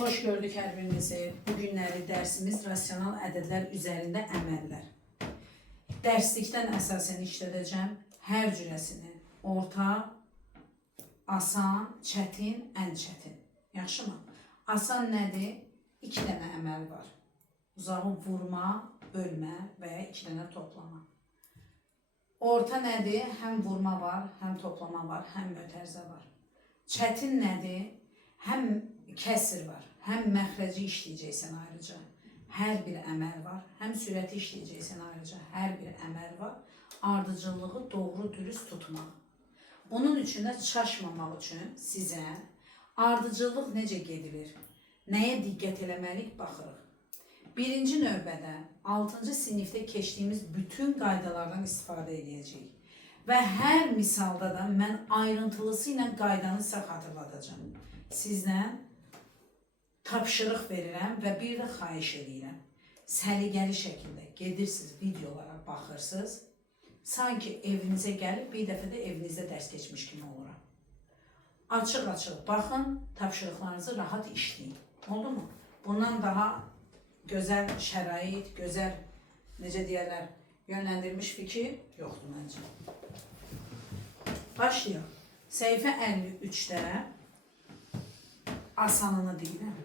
Hoş gördük hər birinizi. Bugünləri dərsimiz rasional ədədlər üzərində əməllər. Dərslikdən əsasən işlədəcəm hər cürəsini. Orta, asan, çətin, ən çətin. Yaxşımı? Asan nədir? 2 dənə əməl var. Uzağı vurma, bölmə və ya 2 dənə toplama. Orta nədir? Həm vurma var, həm toplama var, həm mötərizə var. Çətin nədir? Həm kəsir var, həm məxrəci işləyəcəksən ayrıca. Hər bir əməl var, həm sürəti işləyəcəksən ayrıca. Hər bir əməl var. Ardıcıllığı doğru dürüst tutmaq. Bunun üçün də çaşmamaq üçün sizə ardıcıllıq necə gedilir, nəyə diqqət eləməliyik baxırıq. Birinci növbədə 6-cı sinifdə keçdiyimiz bütün qaydalardan istifadə edəcəyik. Və hər misalda da mən ayrıntılısı ilə qaydanı sizə xatırladacağım. Sizdən tapşırıq verirəm və bir də xahiş edirəm. Səliqəli şəkildə gedirsiniz, videolara baxırsınız. Sanki evinizə gəlib bir dəfə də evinizdə dərs keçmiş kimi oluram. Açıq-açıq baxın, tapşırıqlarınızı rahat işləyin. Oldu mu? Bundan daha gözəl şərait, gözəl, necə deyərlər, yönləndirilmiş fikir yoxdur məncə. Başlayaq. Səhifə 53-də asanını deyirəm.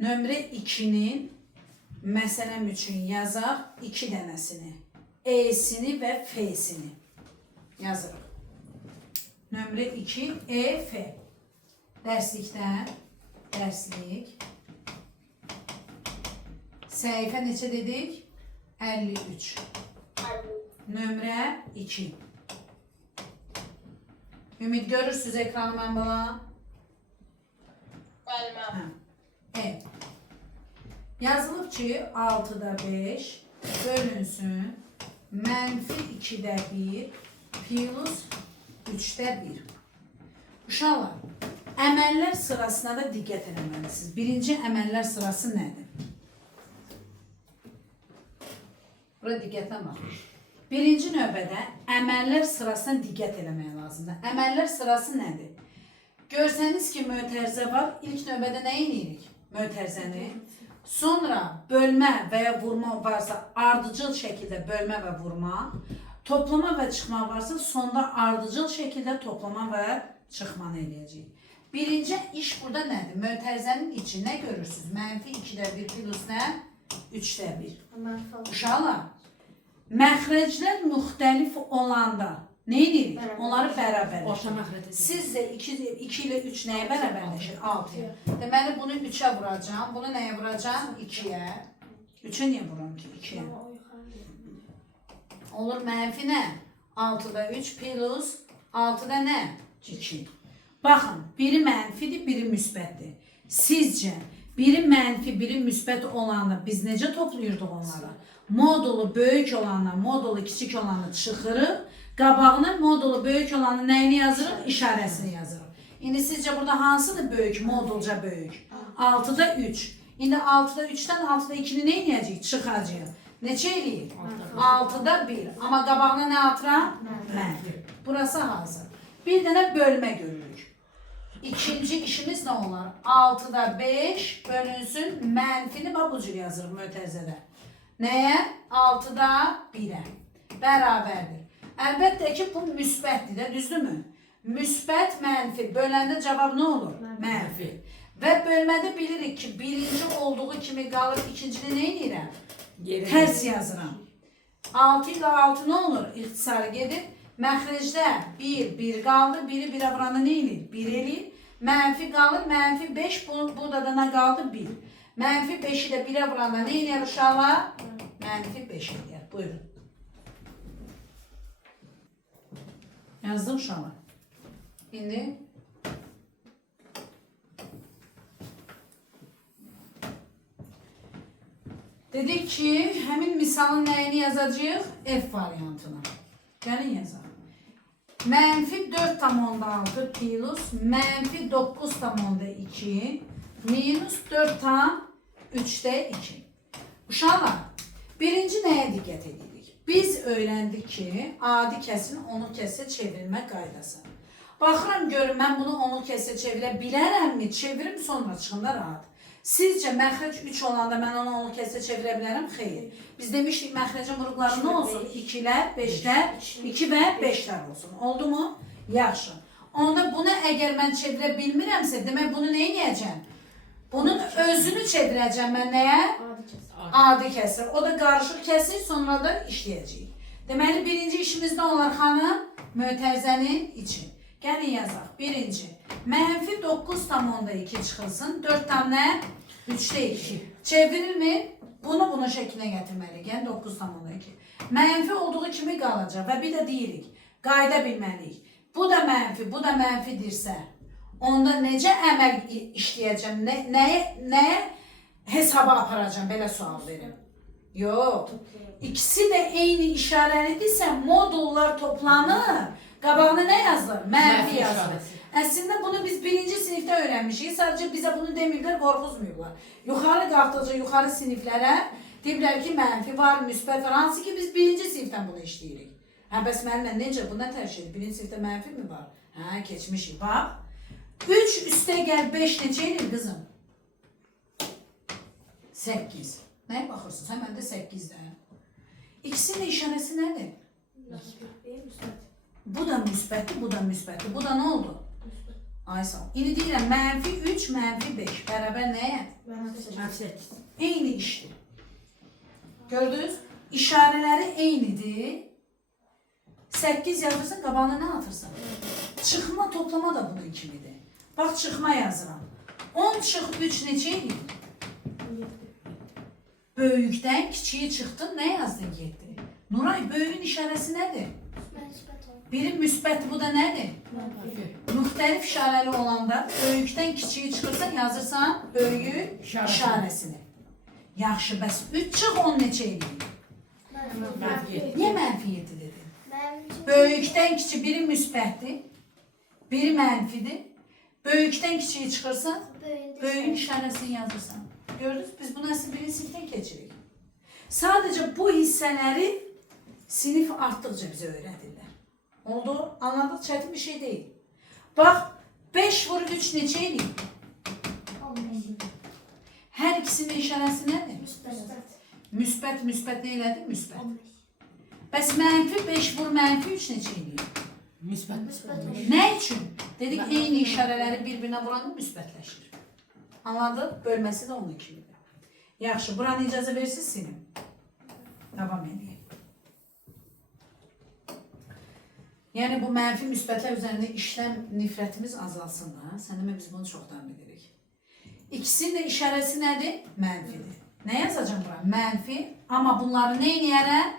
Nömrə 2-nin məsələm üçün yazaq 2 dənəsini. E-sini və F-sini yazırıq. Nömrə 2, E, F. Dərslikdən, dərslik. Səhifə neçə dedik? 53. Nömrə 2. Ümid görürsünüz ekranı mən bala? Evet. Yazılıb ki 6'da 5 bölünsün mənfi 2'də 1 plus 3'də 1. Uşaqlar, əməllər sırasına da diqqət eləməlisiniz. Birinci əməllər sırası nədir? Bura diqqətlə baxın. Birinci növbədə əməllər sırasına diqqət eləmək lazımdır. Əməllər sırası nədir? Görsəniz ki, mötərizə var. İlk növbədə nə edirik? Mötərizəni. Sonra bölmə və ya vurma varsa ardıcıl şəkildə bölmə və vurma. Toplama və çıxma varsa sonda ardıcıl şəkildə toplama və çıxmanı eləyəcəyik. Birinci iş burada nədir? Mötərizənin içi nə görürsünüz? Mənfi 2'də 1 plus nə? 3'də 1. Uşaqlar, məxrəclər müxtəlif olanda ne edirik? Onları bərabərləşir. Siz də 2 ilə 3 nəyə bərabərləşir? 6'ya. Deməli bunu 3'ə vuracağım. Bunu nəyə vuracağım? 2'yə. 3'ə niyə vuram ki? 2'yə. Olur mənfi nə? 6'da 3 plus 6'da nə? 2. Baxın, biri mənfidir, biri müsbətdir. Sizcə biri mənfi, biri müsbət olanda biz necə toplayırdıq onları? Modulu böyük olanla modulu kiçik olanı çıxırıq. Qabağına modulu böyük olanın nəyini yazırıq? İşarəsini yazırıq. İndi sizcə burada hansıdır böyük, modulca böyük? 6'da 3. İndi 6'da 3'dən 6'da 2'ni nə edəcəyik? Çıxacağıq. Neçə eləyir? 6'da 1. Amma qabağına nə atıram? Mənfi. Burası hazır. Bir dənə bölmə görürük. İkinci işimiz nə olar? 6'da 5 bölünsün mənfini bu cür yazırıq mötərizədə. Nəyə? 6'da 1'ə. Bərabərdir. Əlbəttə ki, bu müsbətdir də, düzdürmü? Müsbət mənfi. Böləndə cavab nə olur? Mənfi. Və bölmədə bilirik ki, birinci olduğu kimi qalır, ikincini nə edirəm? Tərs yazıram. 6 ilə 6 nə olur? İxtisarı gedir. Məxrəcdə 1, 1 qaldı. 1'i 1'ə vuranda nə edir? 1 eləyir. Mənfi qalır. Mənfi 5. Burada da nə qaldı? 1. Mənfi 5'i də 1'ə vuranda nə edir uşaqlar? Mənfi 5 edir. Buyurun. Yazdım uşaqlar. İndi dedik ki, həmin misalın nəyini yazacağıq? F variantını. Gəlin yazaq. Mənfi 4,6 plus mənfi 9,2 minus 4,3'də 2. Uşaqlar, birinci nəyə diqqət edirik? Biz öyrəndik ki, adi kəsin onu kəsə çevirmə qaydası. Baxıram görüm, mən bunu onu kəsə çevirə bilərəmmi? Çevirim sonra çıxında rahat. Sizcə məxrəc 3 olanda mən onu onluq kəsə çevirə bilərəm? Xeyr. Biz demişdik məxrəcin vuruqları nə olsun? 2-lər, 5-lər, 2 və 5-lər olsun. Oldu mu? Yaxşı. Onda bunu əgər mən çevirə bilmirəmsə, demək bunu nə edəcəm? Bunun özünü çevirəcəm mən nəyə? Adi kəsir. O da qarışıq kəsir, sonra da işləyəcəyik. Deməli, birinci işimiz nə olar xanım? Mötərizənin içi. Gəlin yazaq. Birinci, mənfi 9,2 çıxılsın. 4 tam nə? 3'də 2. Çevirilmi? Bunu bunun şəklinə gətirməliyik. Yəni 9,2. Mənfi olduğu kimi qalacaq. Və bir də deyirik, qayda bilməliyik. Bu da mənfi, bu da mənfidirsə, onda necə əməl işləyəcəm? Nəyə hesaba aparacam? Belə sual verim. Yox. İkisi də eyni işarəlidirsə, modullar toplanır. Qabağına nə yazılır? Mənfi yazılır. Əslində bunu biz birinci sinifdə öyrənmişik. Sadəcə bizə bunu demirlər, qorxuzmuyublar. Yuxarı qalxdıqca yuxarı siniflərə deyiblər ki, mənfi var, müsbət var. Hansı ki biz birinci sinifdən bunu işləyirik. Hə, bəs müəllimə necə? Bu nə tərşidir? Birinci sinifdə mənfi mi var? Hə, keçmişik. Bax. 3 üstə gəl 5 necə edir qızım? 8. Nəyə baxırsın? Sən məndə 8-də. İkisinin işarəsi nədir? Bu da müsbətdir, bu da müsbətdir. Bu da nə oldu? Ay sağ ol. İndi deyirəm, mənfi 3, mənfi 5. Bərabər nəyə? Mənfi 8. Eyni işdir. Gördünüz? İşarələri eynidir. 8 yazırsan, qabağına nə atırsan? Çıxma, toplama da bunun kimidir. Bax, çıxma yazıram. 10 çıx 3 neçə edir? Böyükdən kiçiyi çıxdın, nə yazdın 7? Nuray, böyüyün işarəsi nədir? Biri müsbət, bu da nədir? Müxtəlif işarəli olanda böyükdən kiçiyi çıxırsan, yazırsan böyük işarəsini. Yaxşı, bəs 3 çıx 10 neçə edir? Niyə mənfi 7 dedin? Böyükdən kiçik, biri müsbətdir, biri mənfidir. Böyükdən kiçiyi çıxırsan, böyüyün işarəsini yazırsan. Gördünüz, biz bunu əslində birinci sinifdən keçirik. Sadəcə bu hissələri sinif artdıqca bizə öyrədirlər. Oldu, anladıq, çətin bir şey deyil. Bax, 5 vur 3 neçə edir? 15. Hər ikisinin işarəsi nədir? Müsbət. Müsbət, müsbət nə elədi? Müsbət. Bəs mənfi 5 vur mənfi 3 neçə edir? Müsbət. Nə üçün? Dedik, eyni işarələri bir-birinə vuranda müsbətləşir. Anladıq? Bölməsi də onun kimidir. Yaxşı, buranı icazə versiniz sinim. Davam edeyim. Yəni bu mənfi müsbətlər üzərində işləm nifrətimiz azalsın da. Sənəmə biz bunu çoxdan bilirik. İkisinin də işarəsi nədir? Mənfidir. Nə yazacağım bura? Mənfi. Amma bunları nə eləyərəm?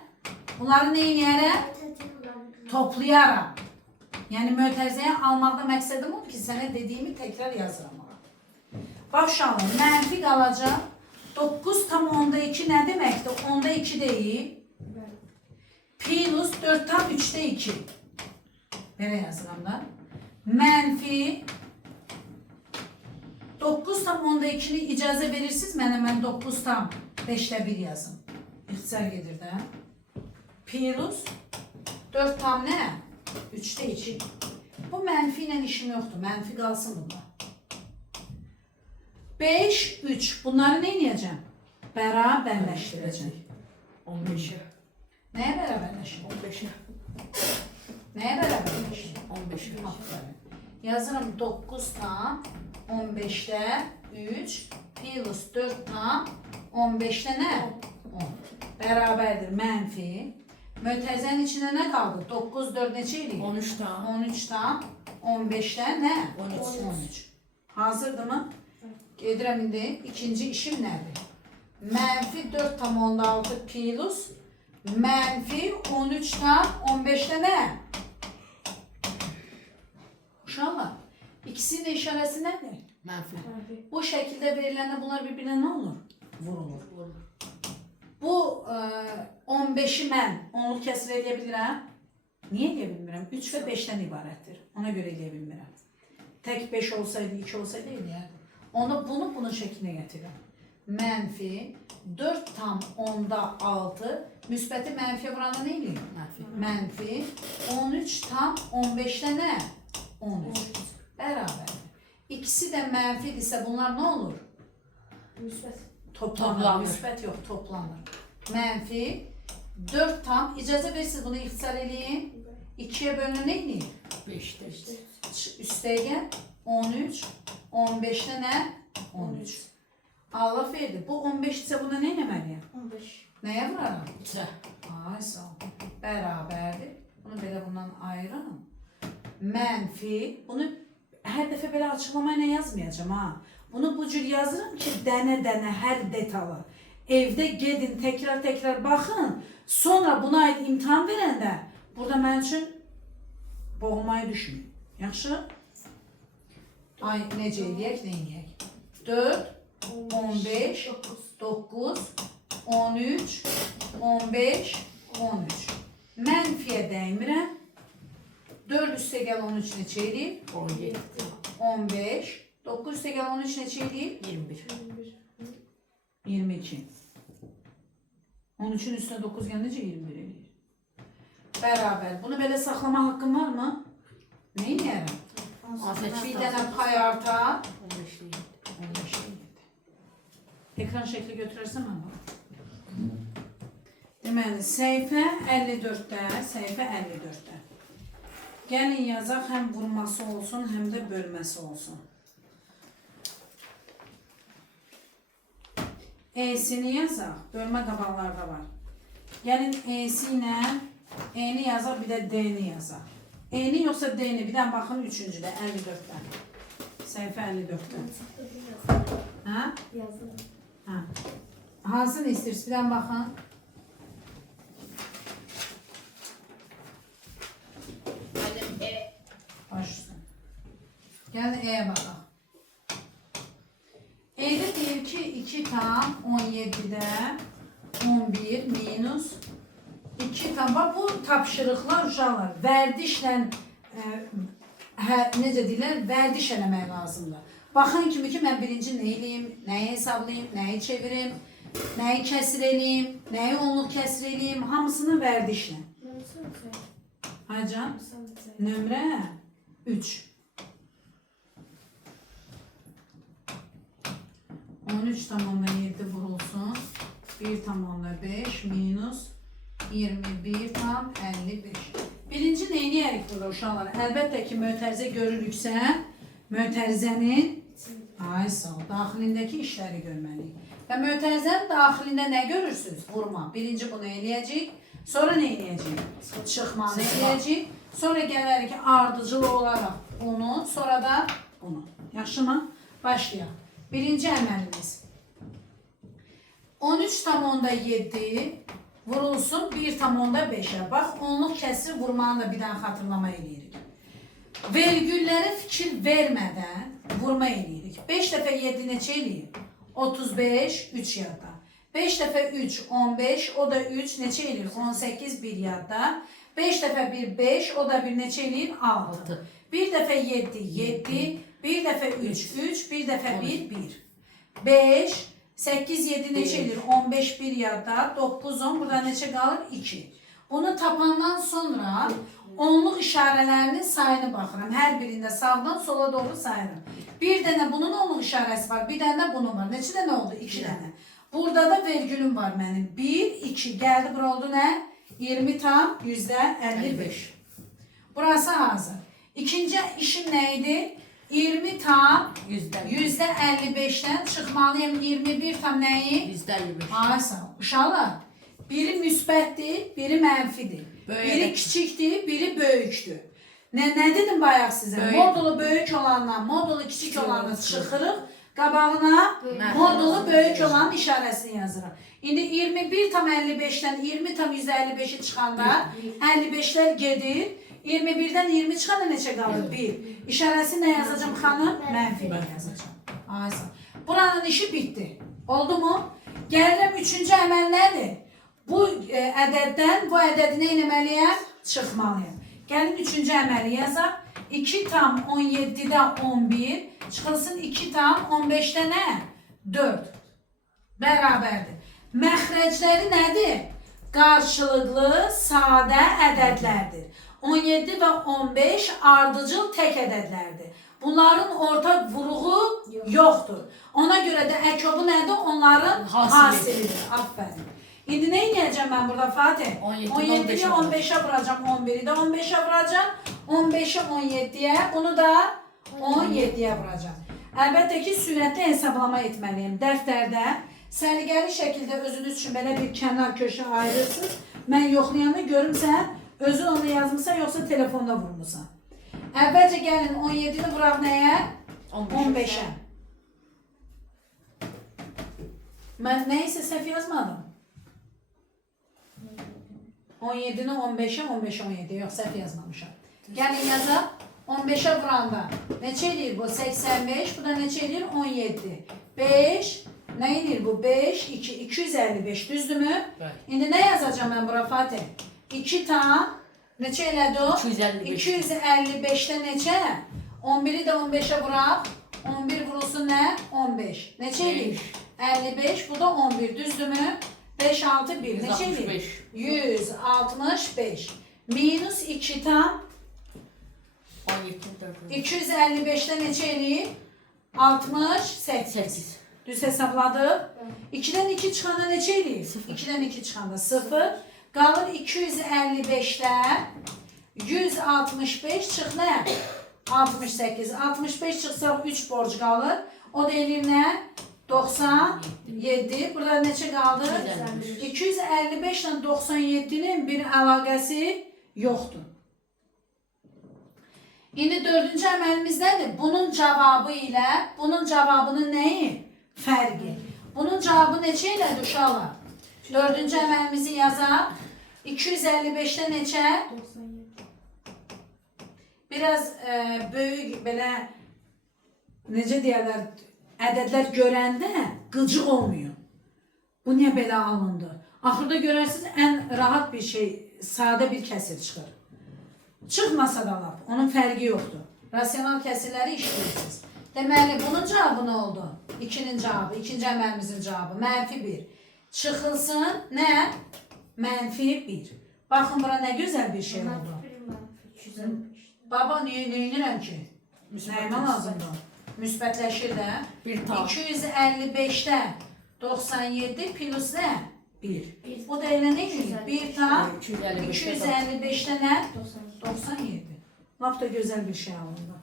Bunları nə eləyərəm? Toplayaram. Yəni mötərizəyə almaqda məqsədim odur ki, sənə dediyimi təkrar yazıram. Bax uşaqlar, mənfi qalacaq. 9,2 nə deməkdir? 10'da 2 deyil. Plus 4,3'də 2. Belə yazıram da. Mənfi 9,2'ni icazə verirsiniz mənə, mən 9,5'də 1 yazım. İxtisar gedir də. Plus 4 tam nə? 3'də 2. Bu mənfi ilə işim yoxdur. Mənfi qalsın bunda. 5, 3. Bunları nə edəcəm? Bərabərləşdirəcəm. 15'e. Nəyə bərabərləşir? 15'e. Nəyə bərabərləşir? 15'e. Aferin. Yazıram 9 tam 15'də 3 plus 4 tam 15'də nə? 10. Bərabərdir mənfi. Mötərizənin içində nə qaldı? 9, 4 neçə eləyir? 13 tam. 13 tam 15'də nə? 13. 13. Hazırdır mı? Gedirəm indi. İkinci işim nədir? Mənfi 4,6 plus mənfi 13 tam 15'də nə? Uşaqlar, ikisinin də işarəsi nədir? Mənfi. Bu şəkildə veriləndə bunlar bir-birinə nə olur? Vurulur. Bu 15'i mən onluq kəsir eləyə bilirəm. Niyə eləyə bilmirəm? 3 və 5'dən ibarətdir. Ona görə eləyə bilmirəm. Tək 5 olsaydı, 2 olsaydı eləyərdim. Onda bunu bunun şəklinə gətirirəm. Mənfi 4 tam 10'da 6. Müsbəti mənfiyə vuranda nə eləyir? Mənfi 13 tam 15'də nə? 13. Bərabər. İkisi də mənfidirsə bunlar nə olur? Müsbət. Toplanır. Toplanır. Müsbət yox, toplanır. Mənfi 4 tam. İcazə versiniz bunu ixtisar eləyin. 2-yə bölünür nə eləyir? 5'də. Üstəgən 13, 15-də nə? 13. Allah verdi. Bu 15 isə buna nə eləməliyəm? 15. Nəyə vuraram? Sə. Ay sağ ol. Bərabərdir. Bunu belə bundan ayırıram. Mənfi. Bunu hər dəfə belə açıqlamayla yazmayacağım ha. Bunu bu cür yazırım ki, dənə-dənə hər detalı. Evdə gedin, təkrar baxın. Sonra buna aid imtahan verəndə burada mənim üçün boğulmayı düşünün. Yaxşı? Ay, necə eləyək, nə eləyək? 4, 15, 9, 13, 15, 13. Mənfiyə dəymirəm. 4 üstə gəl 13 neçə eləyir? 17. 15. 9 üstə gəl 13 neçə eləyir? 21. 22. 13'ün üstüne 9 gelince 21 eləyir. Bərabər. Bunu belə saxlama haqqın var mı? Nə eləyərəm? Bir dənə pay artar. 15 değil. 15 eləyir. Ekran şəkli götürərsən mən bax. Deməli, səhifə 54-də, səhifə 54-də. Gəlin yazaq, həm vurması olsun, həm də bölməsi olsun. E'sini yazaq, bölmə qabaqlarda var. Gəlin E'si ilə E'ni yazaq, bir də D'ni yazaq. E'ni yoxsa D'ni, bir dənə baxın 3-cüdə, 54-dən. Səhifə 54-dən. Hə? Yazdım. Hə. Hansını istəyirsiniz, bir dənə baxın. Baş üstə. Gəlin E'yə baxaq. E'de deyir ki 2 tam 17'də 11 minus 2 tam. Bax bu tapşırıqlar uşaqlar vərdişlə necə deyirlər, vərdiş eləmək lazımdır. Baxın kimi ki mən birinci nə eləyim, nəyi hesablayayım, nəyi çevirim, nəyi kəsir eləyim, nəyi onluq kəsir eləyim, hamısını vərdişlə. Haycan, nömrə 3. 13 tamamda 7 vurulsun. 1 tamamda 5 minus 21 tam 55. Birinci neyini yerik burada uşaqlar? Əlbəttə ki, mötərizə görürüksə, mötərizənin sağ ol, daxilindəki işləri görməliyik. Və mötərizənin daxilində nə görürsünüz? Vurma. Birinci bunu eləyəcək. Sonra nə eləyəcək? Çıxmanı eləyəcək. Sonra gələrik ki, ardıcıl olaraq bunu, sonra da bunu. Yaxşı mı? Başlayaq. Birinci əməlimiz. 13,7 vurulsun 1,5'ə. Bax, onluq kəsir vurmanı da bir dənə xatırlama eləyirik. Vergüllərə fikir vermədən vurma eləyirik. 5 dəfə 7 neçə eləyir? 35, 3 yadda. 5 dəfə 3, 15, o da 3 neçə eləyir? 18, 1 yadda. 5 dəfə 1, 5, o da 1 neçə eləyir? 6. 1 dəfə 7, 7. Bir dəfə 3, 3, bir dəfə 1, 1. 5, 8, 7 neçə edir? 15, 1 yadda, 9, 10, burada neçə qalır? 2. Bunu tapandan sonra onluq işarələrinin sayını baxıram. Hər birində sağdan sola doğru sayırım. Bir dənə bunun onluq işarəsi var, bir dənə də bunun var. Neçə dənə oldu? 2 dənə. Burada da vergülüm var mənim. 1, 2, gəldi, bura oldu nə? 20 tam %55. Burası hazır. İkinci işim nə idi? 20 tam %55'dən çıxmalıyım 21 tam nəyi? %55. Ay sağ ol. Uşaqlar, biri müsbətdir, biri mənfidir. Biri kiçikdir, biri böyükdür. Nə dedim bayaq sizə? Böyük. Modulu böyük olandan, modulu kiçik olanı çıxırıq. Qabağına modulu böyük olan işarəsini yazırıq. İndi 21 tam 55'dən 20 tam %55'i çıxanda 55'lər gedir. 21'dən 20 çıxanda neçə qalır? 1. İşarəsi nə yazacağım xanım? Mənfi yazacağım. Aysa. Buranın işi bitdi. Oldu mu? Gəlirəm 3-cü əməl nədir? Bu ədəddən bu ədədi nə eləməliyəm? Çıxmalıyım. Gəlin 3-cü əməli yazaq. 2 tam 17'də 11 çıxılsın 2 tam 15'də nə? 4. Bərabərdir. Məxrəcləri nədir? Qarşılıqlı sadə ədədlərdir. 17 və 15 ardıcıl tək ədədlərdir. Bunların ortak vuruğu yoktur. Ona göre de ekobu nədir? Onların hasilidir. Aferin. İndi ne edeceğim ben burada Fatih? 17'yi 15'e vuracağım. 11'i de 15'e vuracağım. 15'i 17'ye. Bunu da 17'ye vuracağım. Əlbəttə ki, sürətli hesablama etməliyim. Dəftərdə səliqəli şəkildə özünüz üçün belə bir kənar köşə ayırırsınız. Mən yoxlayanda görüm sən özün onu yazmısan yoxsa telefonda vurmusan. Əvvəlcə gəlin 17'ni vuraq nəyə? 15'e. Mən neysə səhv yazmadım. 17'ni 15'e, 15'e 17'ye. Yox, səhv yazmamışam. Gəlin yazaq. 15'e vuranda neçə edir bu? 85. Bu da neçə edir? 17. 5. Ne edir bu? 5, 2, 255. Düzdürmü? Evet. İndi nə yazacağım mən bura Fatih? 2 tam neçə elədi o? 255. 255'te neçə? 11'i de 15'e vuraq. 11 vurulsun nə? 15. Neçə edir? 55. Bu da 11. Düzdürmü? 5, 6, 1. Neçə edir? 165. Minus 2 tam 255'te neçə eləyir? 68. Düz hesabladıq. 2'den 2 çıxanda neçə eləyir? 2'den 2 çıxanda 0. Qalır 255'te 165 çıx nə? 68. 65 çıxsa 3 borc qalır. O da eləyir nə? 97. Burada neçə qaldı? 255 ilə 97'nin bir əlaqəsi yoxdur. İndi dördüncü əməlimiz nədir? Bunun cavabı ilə bunun cavabının nəyi? Fərqi. Bunun cavabı neçə elədir uşaqlar? Dördüncü əməlimizi yazaq. 255'te neçə? 97. Biraz böyük belə necə deyərlər, ədədlər görəndə qıcıq olmuyor. Bu niyə belə alındı? Axırda görərsiniz ən rahat bir şey, sadə bir kəsir çıxır. Çıxmasa da lap, onun fərqi yoxdur. Rasional kəsirləri işləyirsiniz. Deməli, bunun cavabı nə oldu? 2'nin cavabı, ikinci əməlimizin cavabı. -1. Çıxılsın, nə? -1. Baxın, bura nə gözəl bir şey oldu. 255. Baba, neyinirəm ki? Nəyimə lazımdır? Müsbətləşir də. 255'te 97 plus nə? 1. O da elə nə edir? 1 tam 255'te nə? 97. Lap da güzel bir şey alındı.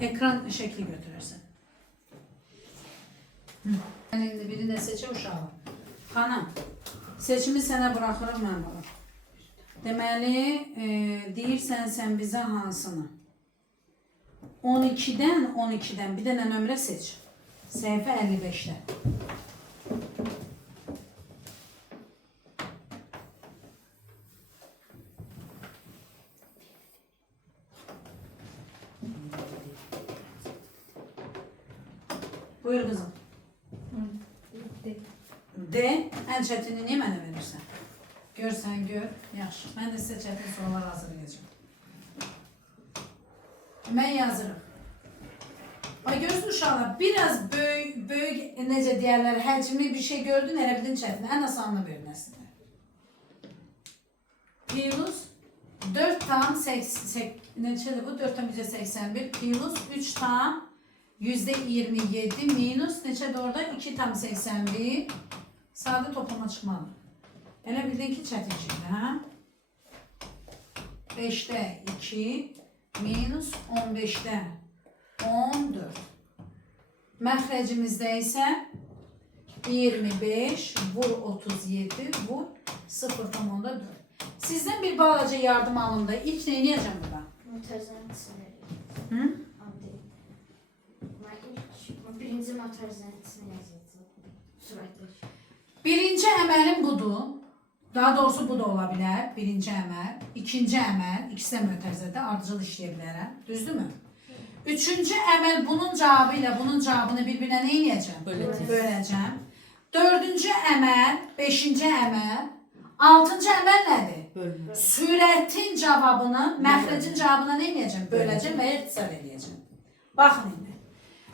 Ekran şekli götürürsen. Şimdi biri de seçe uşağı. Hanım, seçimi sənə bırakırım mən bana. Deməli, deyirsən sən bizə hansını? 12'den bir dənə nömrə seç. Səhifə 55'te. Buyur kızım. D. En çetini niye mənə verirsən? Görsən gör. Yaxşı. Mən də sizə çətin sorular hazırlayacağım. Mən yazırım. Bak görürsün uşaqlar, biraz böyük necə deyərlər, həcmi bir şey gördün, elə bildin çətin. Ən asanını bölməsində. Plus 4 tam neçədir bu? 4 tam %81 plus 3 tam %27 minus neçədir orada? 2 tam 81. Sadə toplama çıxmalı. Elə bildin ki, çətin şeydir, hə? 5'te 2 minus 15'te 14. Məxrəcimizdə isə 25 vur 37 vur 0,4. Sizden bir balaca yardım alındı. İlk ne diyeceğim burada? Motorizantisini Hı? anlayayım. Birinci motorizantisini yazıyordum. Sürekli. Birinci əməlim budur. Daha doğrusu bu da ola bilər. Birinci əməl. İkinci əməl. İkisi də mötərizədə ardıcıl işləyə bilərəm. Düzdürmü? Üçüncü əməl bunun cavabı ilə bunun cavabını bir-birinə nə edəcəm? Böləcəm. Dördüncü əməl, beşinci əməl, altıncı əməl nədir? Bölmə. Sürətin cavabını, məxrəcin cavabına nə edəcəm? Böləcəm və ixtisar edəcəm. Baxın indi.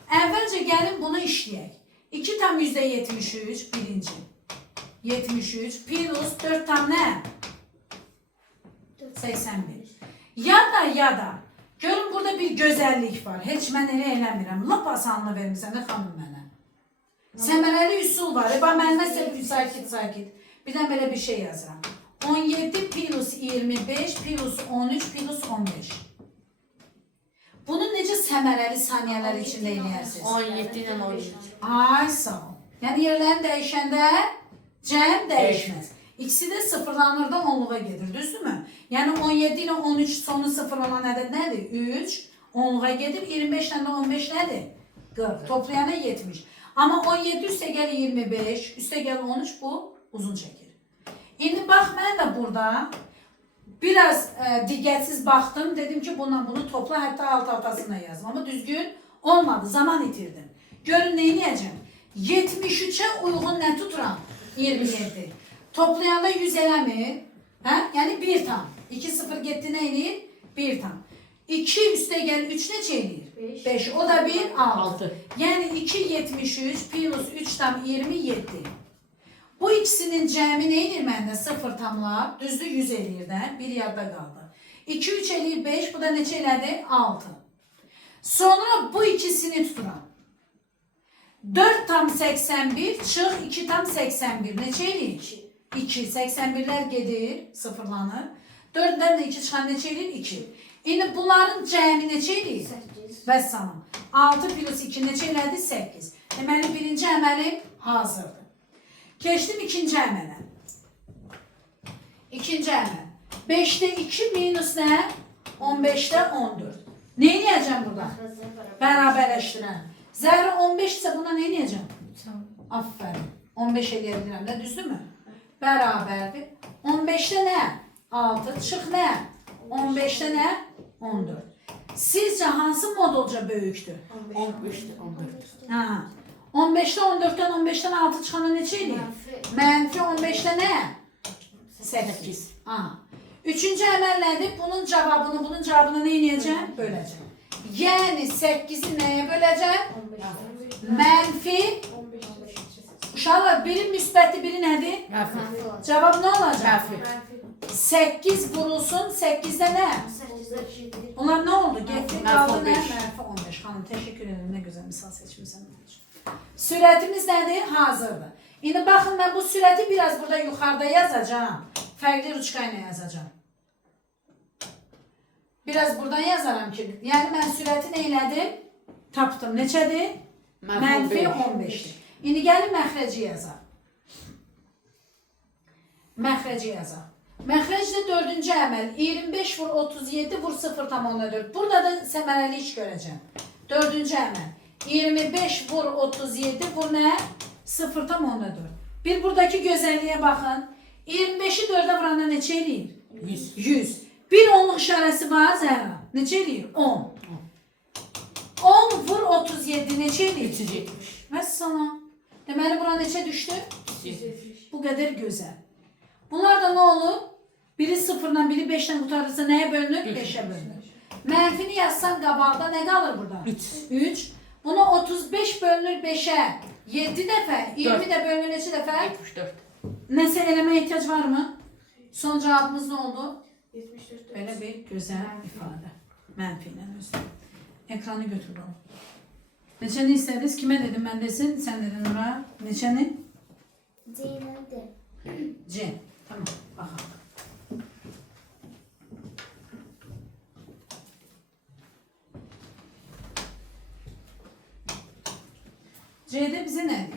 Əvvəlcə gəlin bunu işləyək. 2 tam %73 birinci. 73 plus 4 tam nə? 81. Ya da Görün burada bir gözəllik var. Heç mən elə eləmirəm. Lap asanlı vermirsən də xanım mənə. Səmərəli üsul var. Bax mən məsələn sakit. Birdən belə bir şey yazıram. 17 plus 25 plus 13 plus 15. Bunu necə səmərəli saniyələr içində eləyərsiniz? 17 ilə 13. Ay sağ ol. Yəni yerlərini dəyişəndə cəm dəyişməz. İkisi də sıfırlanır da onluğa gedir, düzdürmü? Yəni 17 ilə 13 sonu sıfır olan ədəd nədir? 3 onluğa gedir, 25 ilə də 15 nədir? 40. Toplayana 70. Amma 17 üstə gəl 25, üstə gəl 13 bu uzun çəkir. İndi bax mən də burada biraz diqqətsiz baxdım. Dedim ki bununla bunu topla, hətta alt-altasına yazdım. Amma düzgün olmadı, zaman itirdim. Görün nə edəcəm? 73'e uyğun nə tuturam? 27. Toplayanda 100 eləmir. Hə? Yəni 1 tam. 2 0 getdi nə eləyir? 1 tam. 2 üstə gəl 3 neçə eləyir? 5. O da 1 6. Yəni 2 73 plus 3 tam 27. Bu ikisinin cəmi nə edir məndə? 0 tamlab, düzdür 100 eləyir də. 1 yadda qaldı. 2 3 eləyir 5, bu da neçə elədi? 6. Sonra bu ikisini tuturam. 4 tam 81 çıx 2 tam 81 neçə eləyir? 2. 81'ler gedir, sıfırlanır. 4'dən də 2 çıxan neçə eləyir? 2. İndi bunların cəmi neçə eləyir? 8. Vəssalam. 6 plus 2 neçə elədi? 8. Deməli birinci əməlim hazırdır. Keçdim ikinci əmələ. İkinci əməl. 5'te 2 minus nə? 15'te 14. Ne eləyəcəm burada? Bərabərləşdirən. Zərri 15 ise buna ne eləyəcəm? Aferin. 15 eləyə də düzdürmü? Bərabərdir. 15'te nə? 6. Çıx nə? 15'te nə? 14. Sizcə hansı modulca böyükdür? 15'te 14. Ha. 15'te 14'ten 15'ten 6 çıxana neçə eləyir? Mənfi 15'te nə? 8. Aha. Üçüncü əməl nədir? Bunun cavabını nə eləyəcəm? Böləcəm. Yəni 8'i nəyə böləcəm? Mənfi. Uşaqlar biri müsbətli, biri nədir? Cavab nə olacaq? 8 vurulsun, 8'də nə? Bunlar nə oldu? Getdi, qaldı nə? Mənfi 15. Xanım, təşəkkür ederim. Nə gözəl misal seçmişsən. Sürətimiz nədir? Hazırdır. İndi baxın, mən bu sürəti biraz burada yuxarıda yazacağım. Fərqli ruçka ilə yazacağım. Biraz buradan yazaram ki, yəni mən sürəti nə elədim? Tapdım. Neçədir? Mənfi 15'dir. İndi gəlin məxrəci yazaq. Məxrəci yazaq. Məxrəcdə 4-cü əməl 25 vur 37 vur 0,4. Burada da səmərəli iş görəcəm. 4-cü əməl 25 vur 37 vur nə? 0,4. Bir buradakı gözəlliyə baxın. 25'i 4'e vuranda neçə eləyir? 100. Bir onluq işarəsi var Zəhra. Neçə eləyir? 10. 10 vur 37 neçə eləyir? 370. Vəssalam. Deməli bura neçə düşdü? 370. Bu qədər gözəl. Bunlar da nə olur? Biri 0'dan, biri 5'den qutarırsa nəyə bölünür? 5'e bölünür. Mənfini yazsan qabaqda nə qalır burada? 3. Buna 35 bölünür 5'e. 7 dəfə, 20 də bölünür neçə dəfə? 74. Nəsə eləməyə ehtiyac var mı? Son cavabımız nə oldu? 74. Belə bir gözəl ifadə. Mənfi ilə özü. Ekranı götürürüm. Neçəni istədiniz? Kimə dedim mən desin? Sən dedin Nura. Neçəni? Zeynədir. C. Tamam. Bakalım. C'de bize ne diyor?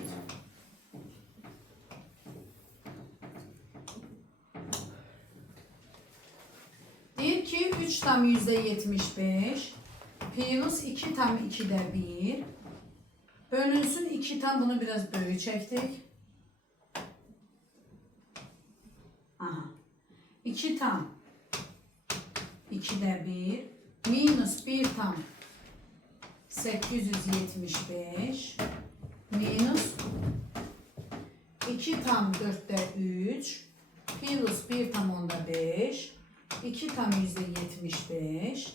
Deyir ki 3 tam %75 plus 2 tam 2'de 1 bölünsün 2 tam, bunu biraz böyük çektik. Aha. 2 tam 2'de 1 minus 1 tam 875 minus 2 tam 4'te 3 plus 1 tam 10'da 5 2 tam %75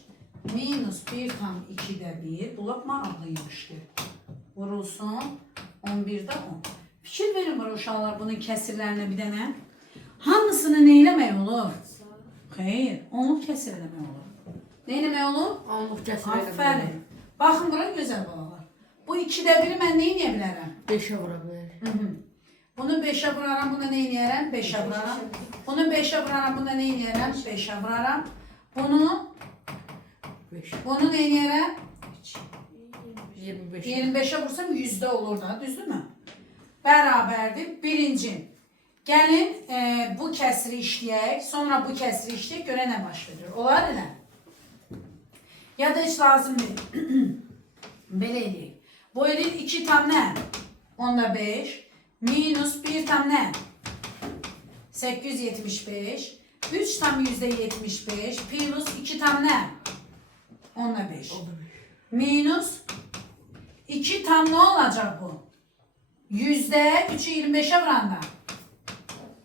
minus 1 tam 2'de 1 bu lap maraqlıymışdı. Vurulsun 11'de 10. Fikir verin var uşaqlar bunun kəsirlərinə bir dənə. Hamısını neyləmək olur? Xeyr, onluq kəsir eləmək olur. Ne eləmək olur? 10-luq kəsir. Aferin. Baxın bura gözəl balalar. Bu 2'də 1'i mən nə edə bilərəm? 5'e vura bilir. Bunu 5'e vuraram, buna nə edərəm? 5'e vuraram. Bunu 5'e vuraram, buna nə edərəm? 5'e vuraram. Bunu 5. nə edərəm? 25. 25'e vursam 100'de olur da, düzdürmü? Bərabərdir. Birinci. Gəlin bu kəsri işləyək, sonra bu kəsri işləyək, görə nə baş verir? Olar elə? Ya da heç lazım deyil. Belə eləyək. Bu eləyir 2 tam nə? Onda 5. Minus 1 tam nə? 875. 3 tam %75. Plus 2 tam nə? Onda 5. Minus 2 tam ne olacak bu? %3'ü 25'e vuranda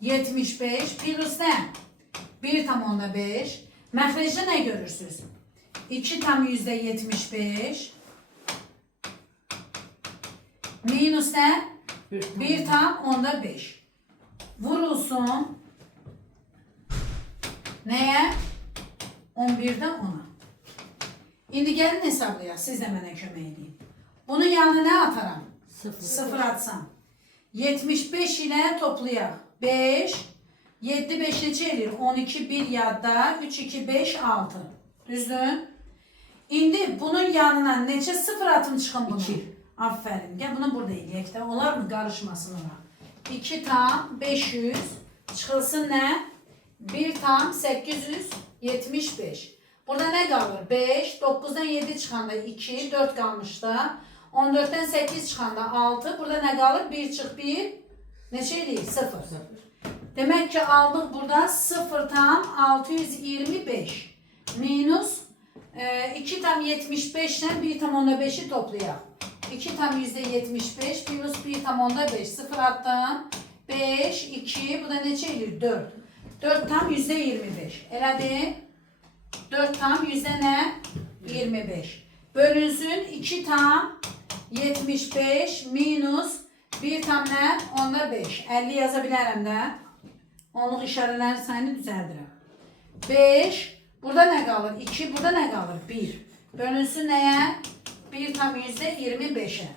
75 plus ne? 1 tam onda 5. Məxrəcdə ne görürsünüz? 2 tam %75 minus ne? 1 tam onda 5. Vurulsun neye? 11'den 10'a. İndi gəlin hesablayaq. Siz də mənə kömək edin. Bunun yanına ne ataram? 0 atsam. 75 ile toplayaq. 5, 7, 5 neçə edir? 12, 1 yadda, 3, 2, 5, 6. Düzdür? İndi bunun yanına neçə 0 atım çıxın bunu? 2. Aferin. Gəl bunu burada eləyək də. Olar mı? Qarışmasın ora. 2 tam 500 çıxılsın nə? 1 tam 875. Burada ne kalır? 5, 9'dan 7 çıkanda 2, 4 kalmış da. 14'ten 8 çıkanda 6. Burada ne kalır? 1 çık 1. Ne şey değil? 0. Demek ki aldık burada 0 tam 625. Minus 2 tam 75 ile 1 tam onda 5'i toplayalım. 2 tam %75 minus 1 tam onda 5. 0 attım. 5, 2. Bu da ne şey 4. 4 tam %25. Elədi. 4 tam yüzde ne? 25. Bölünsün 2 tam 75 minus 1 tam ne? Onda 5. 50 yazabilirim de. Onluq işarələr sayını düzəldirəm. 5. Burada ne kalır? 2. Burada ne kalır? 1. Bölünsün neye? 1 tam %25'e.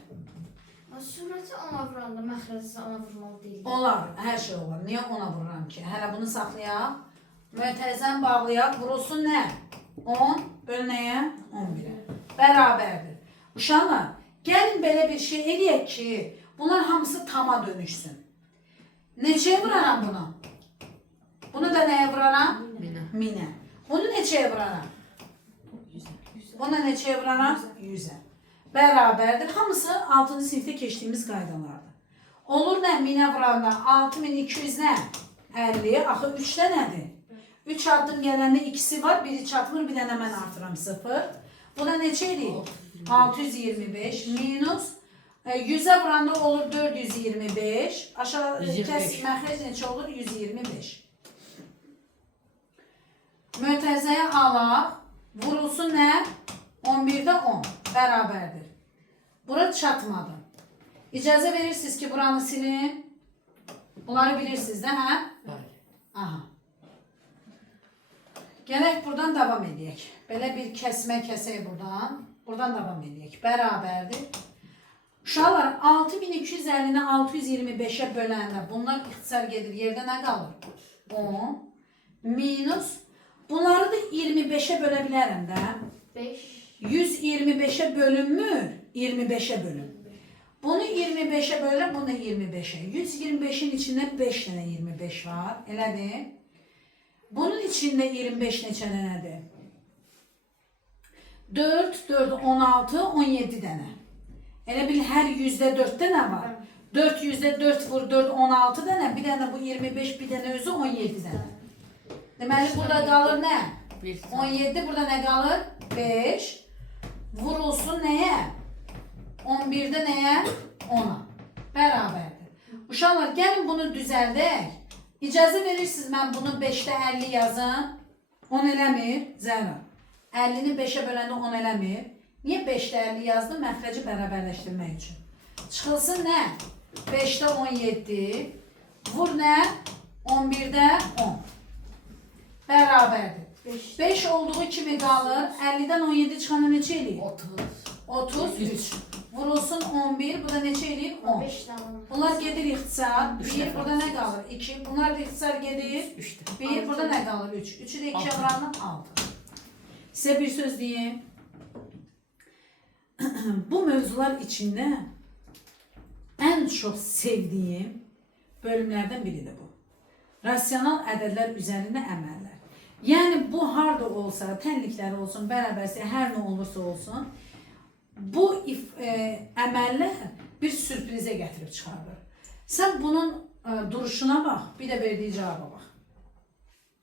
Surəti ona vuranda məxrəcə ona vurmalı deyil. Olar. Her şey olur. Niye ona vururam ki? Hələ bunu saxlayaq. Mötərizən bağlayaq. Vurulsun nə? 10 böl nəyə? 11'e. Bərabərdir. Uşaqlar, gəlin belə bir şey eləyək ki, bunlar hamısı tama dönüşsün. Neçəyə vuraram bunu? Bunu da nəyə vuraram? Minə. Bunu neçəyə vuraram? Buna neçəyə vuraram? 100'e. Bərabərdir. Hamısı 6. sinifdə keçdiyimiz qaydalardır. Olur nə? Minə vuranda 6200 nə? 50. Axı 3'də nədir? 3 addım gələndə ikisi var, biri çatmır, bir dənə mən artıram 0. Bu da neçə edir? 625 minus 100'e vuranda olur 425. Aşağı kəs məxrəc neçə olur? 125. Mötərizəyə alaq. Vurulsun nə? 11'də 10. Bərabərdir. Bura çatmadı. İcazə verirsiniz ki, buranı silin. Bunları bilirsiniz də, hə? Aha. Gələk buradan davam edək. Belə bir kəsmə kəsək buradan. Buradan davam edək. Bərabərdir. Uşaqlar 6250-ni 625'e böləndə bunlar ixtisar gedir. Yerdə nə qalır? 10 minus bunları da 25'e bölə bilərəm də. 5. 125'e bölünmür. 25'e bölün. Bunu 25'e bölürəm, bunu da 25'e. 125'in içində 5 dənə 25 var. Elədir. Bunun içinde 25 neçə dənədir? 4, 4, 16, 17 dənə. Elə bil hər %4'də nə var? 4 %4 vur 4, 16 dənə. Bir dənə bu 25, bir dənə özü 17 dənə. Deməli burada qalır nə? 17, burada nə qalır? 5. Vurulsun nəyə? 11'də nəyə? 10'a. Bərabərdir. Uşaqlar, gəlin bunu düzəldək. İcazə verirsiniz, mən bunu 5'də 50 yazım. 10 eləmir, zərra. 50'ni 5'e böləndə 10 eləmir. Niyə 5'də 50 yazdım? Məxrəci bərabərləşdirmək üçün. Çıxılsın nə? 5'də 17. Vur nə? 11'də 10. Bərabərdir. 5. 5 olduğu kimi qalır. 50-dən 17 çıxanda neçə eləyir? 30. 33. Vurulsun 11. Bu da neçə eləyir? 10. 5 tane. Bunlar gedir ixtisar. Üç 1. dəfə. Burada nə qalır? 2. Bunlar da ixtisar gedir. 3'te. 1. Burada nə qalır? 3. 3'ü də 2'ye Altı. vurandan 6. Sizə bir söz deyim. Bu mövzular içində ən çox sevdiyim bölümlərdən biridir bu. Rasional ədədlər üzərində əməllər. Yəni bu harda olsa, tənliklər olsun, bərabərsə, hər nə olursa olsun, bu əməllər bir sürprizə gətirib çıxarır. Sən bunun duruşuna bax, bir də verdiyi cavaba bax.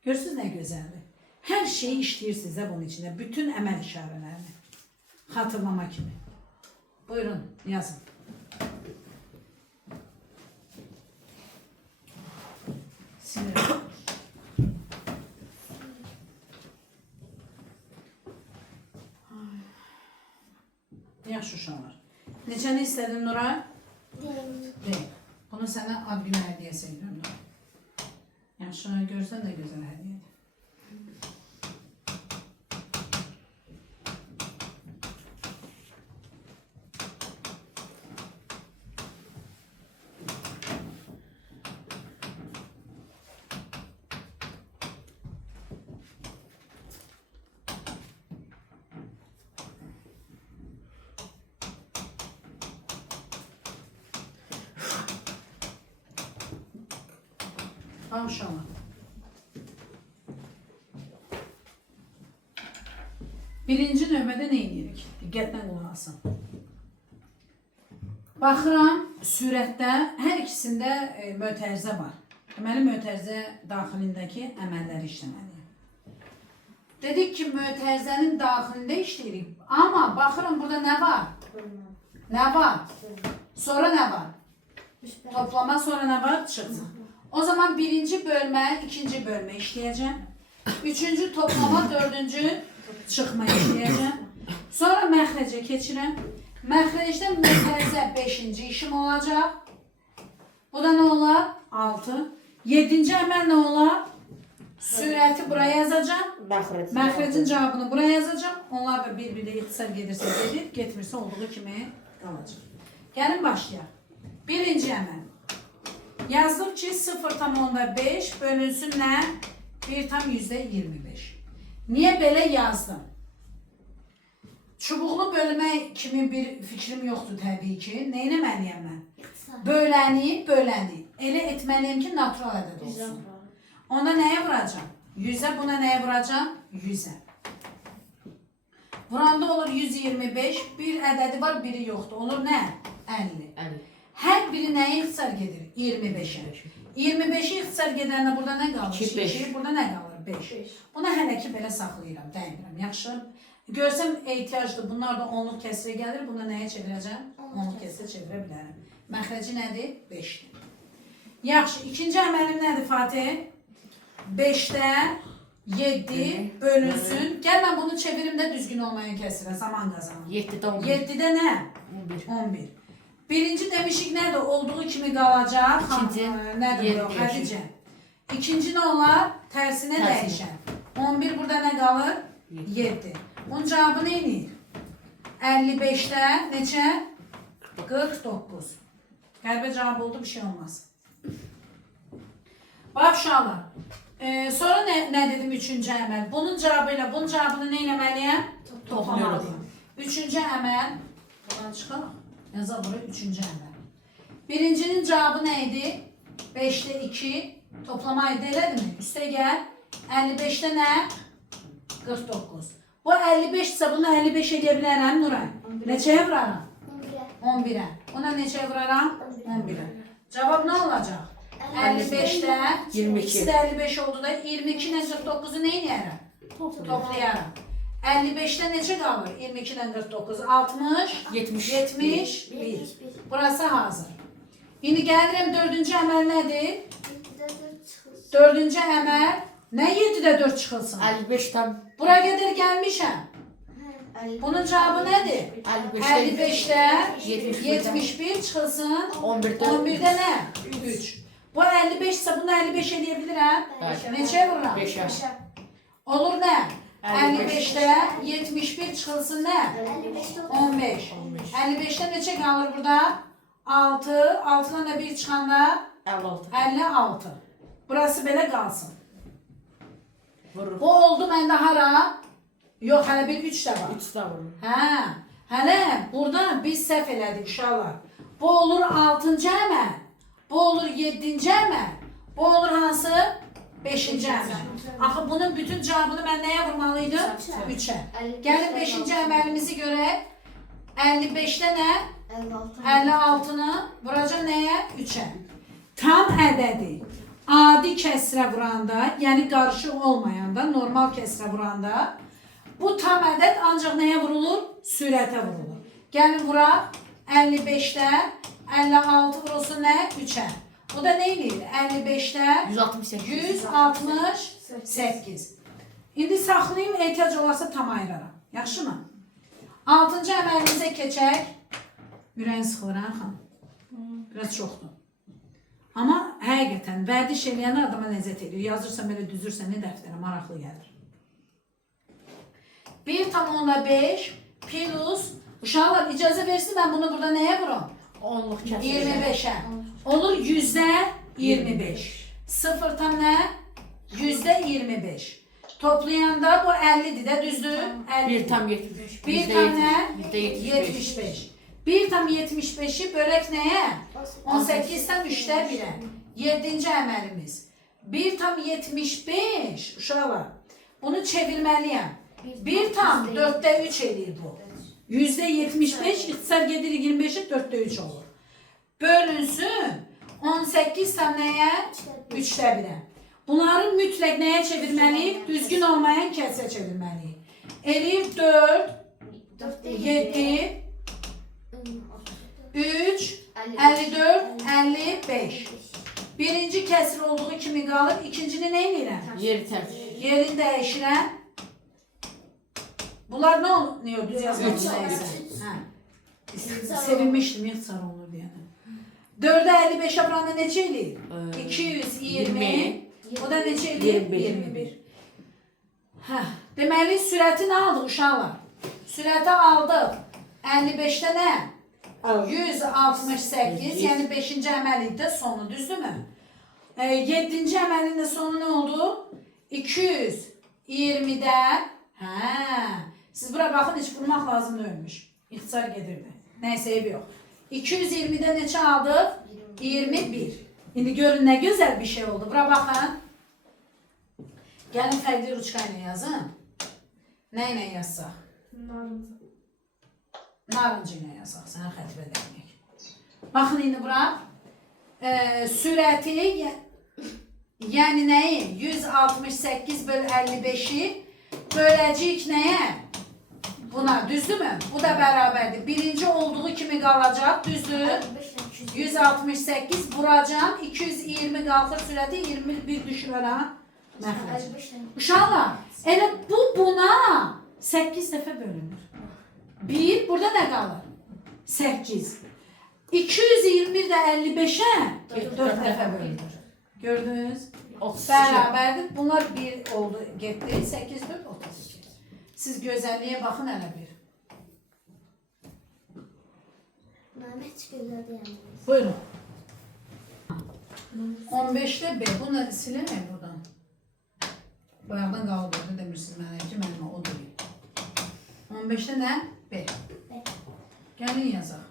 Görürsünüz nə gözəldir. Hər şeyi işləyirsiniz də bunun içində, bütün əməl işarələrini. Xatırlama kimi. Buyurun, yazın. Sinir. Yaxşı uşaqlar. Neçəni istədin Nuray? Deyil. Bunu sənə ad günü hədiyyəsi edirəm Nuray. Yaxşı, görsən də gözəl hədiyyədir. Maşallah. Birinci növbədə nə edirik? Diqqətlə qulaq asın. Baxıram, sürətdə hər ikisində mötərizə var. Deməli, mötərizə daxilindəki əməlləri işləməliyik. Dedik ki, mötərizənin daxilində işləyirik. Amma baxıram, burada nə var? Nə var? Sonra nə var? Toplama, sonra nə var? Çıxsın. O zaman birinci bölmə, ikinci bölmə işləyəcəm. Üçüncü toplama, dördüncü çıxma işləyəcəm. Sonra məxrəcə keçirəm. Məxrəcdə mötərizə 5-ci işim olacaq. Bu da nə olar? 6. 7-ci əməl nə olar? Sürəti buraya yazacağım. Məxrəcin cavabını buraya yazacağım. Onlar da bir-birlə ixtisar gedirsə gedir, getmirsə olduğu kimi qalacaq. Gəlin başlayaq. Birinci əməl. Yazılıb ki 0,5 bölünsün nə? 1,25. Niyə belə yazdım? Çubuqlu bölmək kimi bir fikrim yoxdur təbii ki. Nə etməliyəm mən? Böləni. Elə etməliyəm ki, natural ədəd olsun. Onda nəyə vuracağım? 100'ə, buna nəyə vuracağım? 100'ə. Vuranda olur 125. Bir ədədi var, biri yoxdur. Olur nə? 50. Hər biri nəyə ixtisar gedir? 25'ə. 25'i ixtisar gedəndə burada nə qalır? 2, burada nə qalır? 5. Buna hələ ki belə saxlayıram, dəymirəm. Yaxşı. Görsəm ehtiyacdır. Bunlar da onluq kəsrə gəlir. Buna nəyə çevirəcəm? Onluq kəsrə çevirə bilərəm. Məxrəci nədir? 5'dir. Yaxşı. İkinci əməlim nədir Fatih? 5'də 7 bölünsün. Gəl mən bunu çevirimdə düzgün olmayan kəsrə zaman qazanım. 7'də nə? 11. Birinci demişik nədir? Olduğu kimi qalacaq. İkinci. Nədir bu? Xədicə. İkinci nə olar? Tərsinə dəyişən. 11 burada nə qalır? 7. Bunun cavabı nə edir? 55'də neçə? 49. Qəlbə cavab oldu, bir şey olmaz. Bax uşaqlar. Sonra nə dedim üçüncü əməl? Bunun cavabıyla bunun cavabını nə eləməliyəm? Toplamalıyım. Üçüncü əməl. Buradan çıxaq. Yaza buraya üçüncü əməl. Birincinin cavabı nə idi? 5'də 2 toplamaydı, elədimi? Üstə gəl. 55'də nə? 49. Bu 55 ise bunu 55 edə bilərəm Nuray. Neçəyə vuraram? 11'ə. Buna neçəyə vuraram? 11'ə. Cavab nə olacaq? 55'də 22. İkisi də 55 oldu da 22 ilə 49'u nə edərəm? Toplayaram. 55'də neçə qalır? 22 ilə 49. 60. 71. Burası hazır. İndi gəlirəm dördüncü əməl nədir? Dördüncü əməl. Nə 7'də 4 çıxılsın? 55 tam. Bura qədər gəlmişəm. Bunun cavabı nədir? 55'də 71 çıxılsın. 11'də nə? 3. Bu 55 ise bunu 55 edə bilirəm. Neçəyə vururam? 5'e. Olur nə? 55. 55-də 71 çıxılsın nə? 15. 55-də neçə qalır burada? 6. 6-dan da 1 çıxanda 56. 56. Burası belə qalsın. Vurur. Bu oldu məndə hara? Yox, hələ bir 3 də var. 3 də vurur. Hə, hələ burada biz səhv elədik uşaqlar. Bu olur 6-cı əməl, bu olur 7-ci əməl, bu olur hansı? 5-ci əməl. Axı bunun bütün cavabını mən nəyə vurmalıydım? 3-ə. Gəlin 5-ci əməlimizi görək. 55-də nə? 56-nı vuracaq nəyə? 3-ə. Tam ədədi adi kəsrə vuranda, yəni qarışıq olmayanda, normal kəsrə vuranda bu tam ədəd ancaq nəyə vurulur? Sürətə vurulur. Gəlin vuraq. 55-də 56 vurulsun nə? 3-ə. Bu da nə edir? 55-də 168. 168. İndi saxlayayım, ehtiyac olarsa tam ayıraram. Yaxşı mı? 6-cı əməlimizə keçək. Ürəyin sıxılır, hə xanım? Biraz çoxdur. Amma həqiqətən vərdiş eləyən adama ləzzət edir. Yazırsan belə, düzürsən, nə dəftərə maraqlı gəlir. 1,5 plus, uşaqlar icazə versin, mən bunu burada nəyə vurum? 10'luq kəsr. 25'ə. Olur %25. 0 tam nə? %25. Toplayanda bu 50'dir də, düzdür? 1 tam 75. 1 tam nə? %75. 75. 1 tam 75'i bölək nəyə? 18'dən 3'də 1'ə. 7-ci əməlimiz. 1 tam 75, uşaqlar. Bunu çevirməliyəm. 1 tam 4'də 3 eləyir bu. %75, ixtisar gedir 25'i 4'də 3 olur. Bölünsün 18 tam nəyə? 3'də 1'ə. Bunları mütləq nəyə çevirməliyik? Düzgün olmayan kəsə çevirməliyik. Eləyir 4, 7, 3, 54, 55. Birinci kəsr olduğu kimi qalır. İkincini nə edirəm? Yeri tərk. Yerini dəyişirəm. Bunlar nə oluyor? Düz yazmadım. Sevinmişdim ixtisar olur deyəndə. 4'ə 55'ə buranda neçə eləyir? 220. O da neçə eləyir? 21. Deməli, sürəti nə aldıq uşaqlar? Sürəti aldıq. 55'də nə? 168, yəni 5-ci əməlin də sonu, düzdürmü? 7-ci əməlin də sonu nə oldu? 220'də, siz bura baxın, heç vurmaq lazım dönmüş. İxtisar gedirdi. Nəysə, ev yox. 220'də neçə aldıq? 21. İndi görün, nə gözəl bir şey oldu. Bura baxın. Gəlin fərqli ruçka ilə yazın. Nə ilə yazsaq? Narıncı ilə yazaq, sənə xətibə deməyək. Baxın, indi bura. Sürəti, yəni nəyi? 168 böl 55'i böləcəyik nəyə? Buna, düzdürmü? Bu da bərabərdir. Birinci olduğu kimi qalacaq, düzdür? 168 vuracam, 220 qalxır sürəti, 21 düşür ara. Məxrəc. Uşaqlar, elə bu buna 8 dəfə bölünür. 1, burada nə qalır? 8. 221 də 55'ə 4 dəfə bölünür. Gördünüz? Bərabərdir. Bunlar 1 oldu, getdi. 8, 4, 32. Siz gözəlliyə baxın hələ bir. Buyurun. 15'də B. Bunu siləmək buradan. Bayaqdan qalıb orada demirsiniz mənə ki, mənim o deyil. 15'də nə? B. Gəlin yazaq.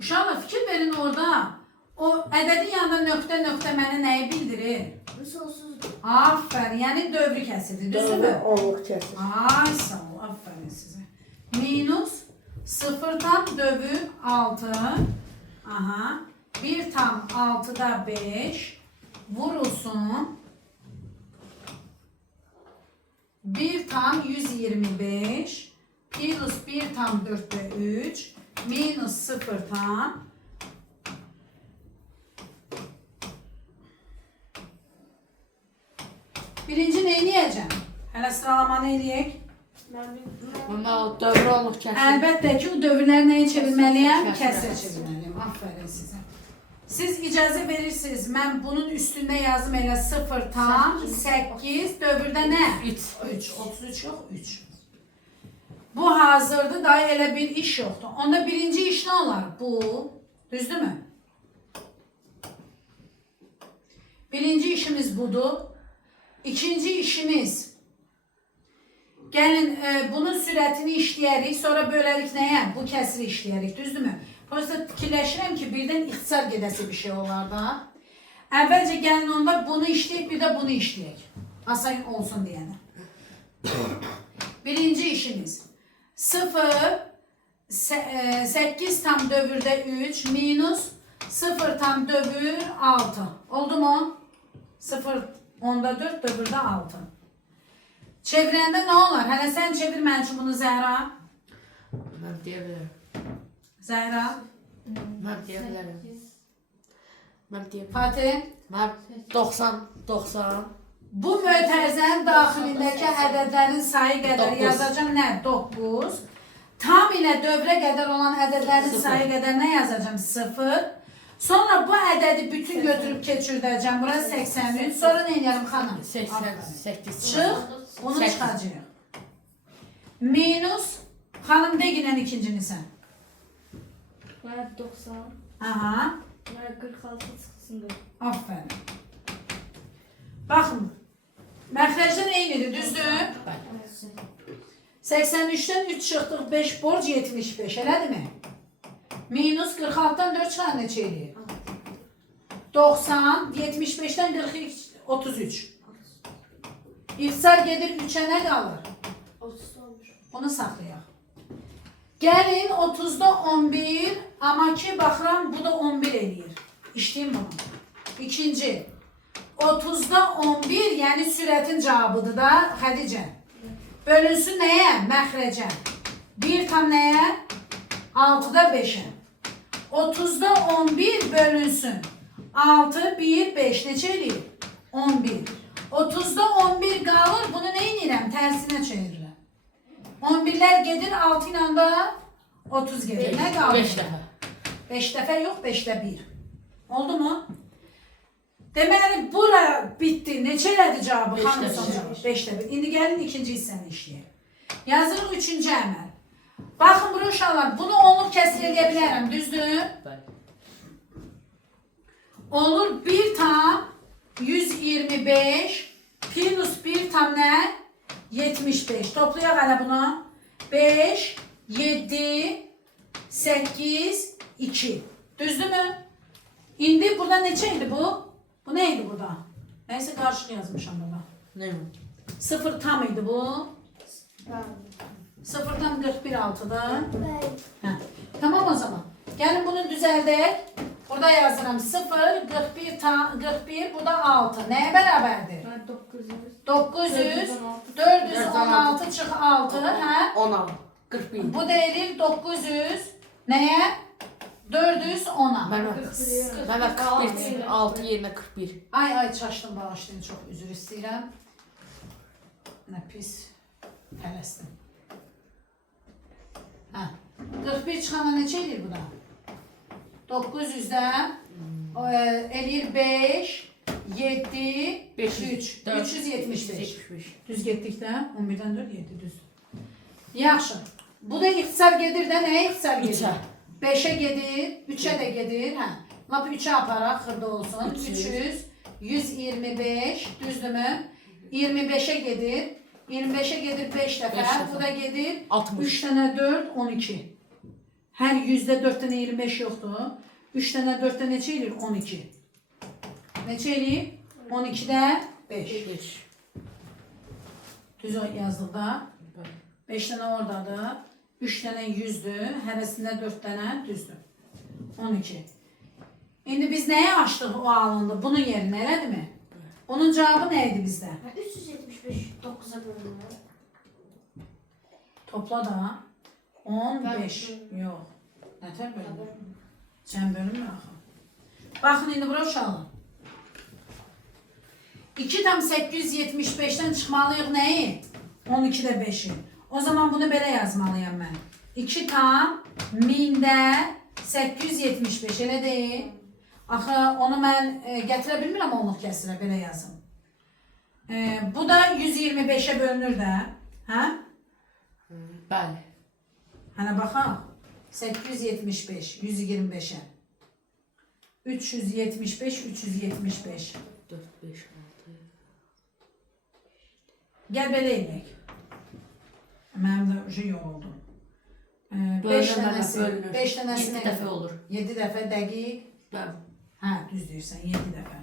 Uşaqlar, fikir verin orada. O ədədin yanında nöqtə mənə nəyi bildirir? Aferin, yəni dövrü kəsidir, düzdürmü? Onluq kəsr. Ay, sağ ol, aferin sizə. Minus 0 tam dövü 6. Aha. 1 tam 6'da 5 vurulsun. 1 tam 125 plus 1 tam 4'te 3 minus 0 tam birinci neyini yiyeceğim? Hələ sıralamanı eləyək. Bunda o dövrü onluq kəsr. Əlbəttə ki, o dövrləri nəyə çevirməliyəm? Kəsrə çevirməliyəm. Aferin sizə. Siz icazə verirsiniz. Mən bunun üstündə yazım elə 0 tam 8 dövrdə nə? 3. 33 yox 3. Bu hazırdır. Daha elə bir iş yoxdur. Onda birinci iş nə olar? Bu. Düzdürmü? Birinci işimiz budur. İkinci işimiz gəlin bunun sürətini işləyərik. Sonra bölərik nəyə? Bu kəsiri işləyərik. Düzdürmü? Prosta fikirləşirəm ki, birdən ixtisar gedəsi bir şey olar da. Əvvəlcə gəlin onda bunu işləyək, bir də bunu işləyək. Asan olsun deyənə. Birinci işimiz 0, 8 tam dövrdə 3 minus 0 tam dövr 6. Oldu mu? 0 onda 4 dövrdə 6. Çevirəndə nə olar? Hələ sən çevir mən üçün bunu Zəhra. Mən deyə bilərəm. Zəhra. Mən deyə bilərəm. Mən deyə bilərəm. Fatih. Mən 90, 90. Bu mötərizənin daxilindəki ədədlərin sayı qədər 9. yazacağım nə? 9. Tam ilə dövrə qədər olan ədədlərin sayı qədər nə yazacağım? 0. Sonra bu ədədi bütün götürüb keçirdəcəm. Burası 83. Sonra nə edərəm xanım? 88. Çıx. Onu 8. çıxacağıq. Minus. Xanım de ginən ikincini sən. Mənə 90. Aha. Mənə 46 çıxsın. Aferin. Baxın. Məxrəcdən eynidir, düzdür? 83'dən 3 çıxdıq, 5 borc 75, elədir mi? Minus 46'dan 4 çıxan neçə eləyir? 90, 75'dən 42, 33. İxtisar gedir 3'ə nə qalır? 30 olmuş. Bunu saxlayaq. Gəlin 30'da 11, amma ki baxıram bu da 11 eləyir. İşləyim bunu. İkinci. 30'da 11, yəni sürətin cavabıdır da Xədicə. Bölünsün nəyə? Məxrəcə. 1 tam nəyə? 6'da 5'ə. 30'da 11 bölünsün. 6, 1, 5 neçə eləyir? 11. 30'da 11 qalır. Bunu nə edirəm? Tərsinə çevirirəm. 11'lər gedir 6 ilə də 30 gedir. Nə qalır? 5 dəfə. 5 dəfə yox, 5'də 1. Oldu mu? Deməli, bura bitdi. Neçə elədi cavabı? Beş Xanım dəfə. son cavabı. 5'də 1. İndi gəlin ikinci hissəni işləyək. Yazırıq üçüncü əməl. Baxın bura uşaqlar, bunu onluq kəsir edə bilərəm, düzdür? Olur 1 tam 125 plus 1 tam nə? 75. Toplayaq hələ bunu. 5, 7, 8, 2. Düzdürmü? İndi burada neçə idi bu? Bu neydi burada? Neyse qarışıq yazmışam burada. Nə? 0 tam idi bu. 0 tam 41 6'da. Hə. Tamam o zaman. Gəlin bunu düzəldək. Burada yazıram 0, 41 tam 41, bu da 6. Nəyə bərabərdir? Mənə 900. 900, 416 çıx 6, hə? 16. 41. Bu da elir 900, nəyə? 410'a. Mən 41, 6 yerinə 41. Ay çaşdım, bağışlayın, çox üzr istəyirəm. Nə pis tələsdim. Hə. 41 çıxana neçə eləyir bu da? 900'dən eləyir 5, 7, 5, 3, 4, 375. 75. Düz getdik də, 11'dən 4, 7 düz. Yaxşı. Bu da ixtisar gedir də, nəyə ixtisar gedir? 3'ə. 5'e gedir, 3'e de gedir. Hə. Lap 3'e aparaq, xırda olsun. 300, 125, düzdürmü? 25'e gedir. 25'e gedir 5 dəfə. Beş dəfə. Bu da gedir 60. 3 dənə 4, 12. Hər 100'də 4 dənə 25 yoxdur. 3 dənə 4'də neçə eləyir? 12. Neçə eləyir? 12'də 5. 5. Düz yazdıq da. 5 dənə oradadır. 3 dənə 100'dür. Hərəsində 4 dənə düzdür. 12. İndi biz nəyə açdıq o alındı? Bunun yerinə, elədir mi? Onun cavabı nə idi bizdə? 375 9'a bölünür. Topla da 15. Yox. Nətər bölünür? Cəm bölünmür axı. Baxın indi bura uşaqlar. 2 tam 875'dən çıxmalıyıq nəyi? 12'də 5'i. O zaman bunu belə yazmalıyam mən. 2 tam 1000'də 875 elə deyil. Axı onu mən gətirə bilmirəm onluq kəsirə, belə yazım. Bu da 125-ə bölünür də, hə? Bəli. Hənə baxaq. 875, 125-ə. 375, 375. 4, 5, 6. Gəl belə eləyək. Mənim də ucu yoruldum. 5 Bölünür, dənəsi, bölünür. 5 dənəsi 7 dəfə olur. 7 dəfə dəqiq. Bəli. Hə, düz deyirsən, 7 dəfə.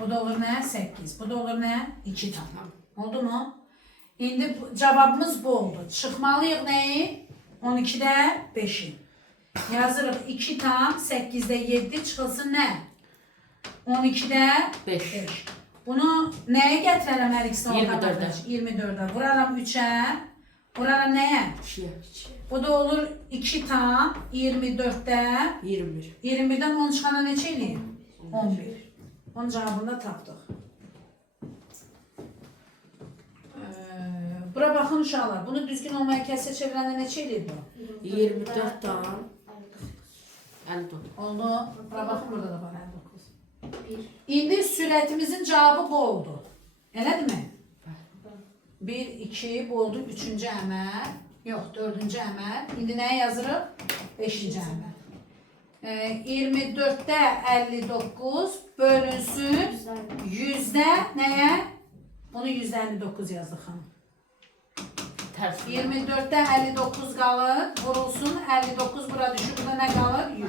Bu da olur nə? 8. Bu da olur nə? 2 tam. Tamam. Oldu mu? İndi cavabımız bu oldu. Çıxmalıyıq nəyi? 12-də 5-i. Yazırıq 2 tam, 8-də 7 çıxılsın nə? 12-də 5. 5. Bunu nəyə gətirərəm hər ikisini 24-ə. 24-ə. Vuraram 3-ə. Vuraram nəyə? 2'ye. Bu da olur 2 tam, 24-də 21. 21-dən 10 çıxana neçə eləyir? 11. Onun cavabını da tapdıq. Bura baxın uşaqlar. Bunu düzgün olmaya kəsə çevirəndə neçə eləyir bu? 24 tam 59. Oldu. Bura baxın, burada da var 59. 1. İndi sürətimizin cavabı bu oldu. Elədirmi? 1, 2, bu oldu 3-cü əməl. Yox, 4-cü əməl. İndi nəyə yazırıq? 5-ci əməl. 24-də 59 bölünsün 100-də nəyə? Bunu 159 yazdıq xanım. Ters. 24-də 59 qalır, vurulsun 59 bura düşür, burada nə qalır? 100.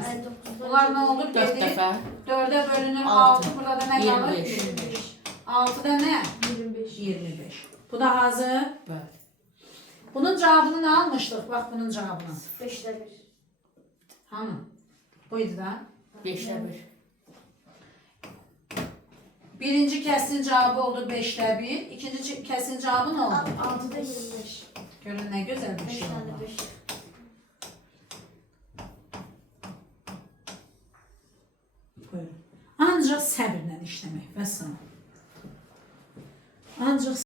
Bunlar nə olur? 4 dəfə. 4-ə bölünür 6. 6, burada nə qalır? 25. 25. 6-da nə? 25. 25. Bu da hazır. Bəli. Bunun cavabını nə almışdıq? Bax bunun cavabını. 5'də 1. Hanı? Buydu da. 5'də 1. Birinci kəsin cavabı oldu 5'də 1. İkinci kəsin cavabı nə oldu? 6'da 25. Görün nə gözəl bir 5 şey tane oldu. 5. Buyurun. Ancaq səbirlə işləmək. Vəssalam. Ancaq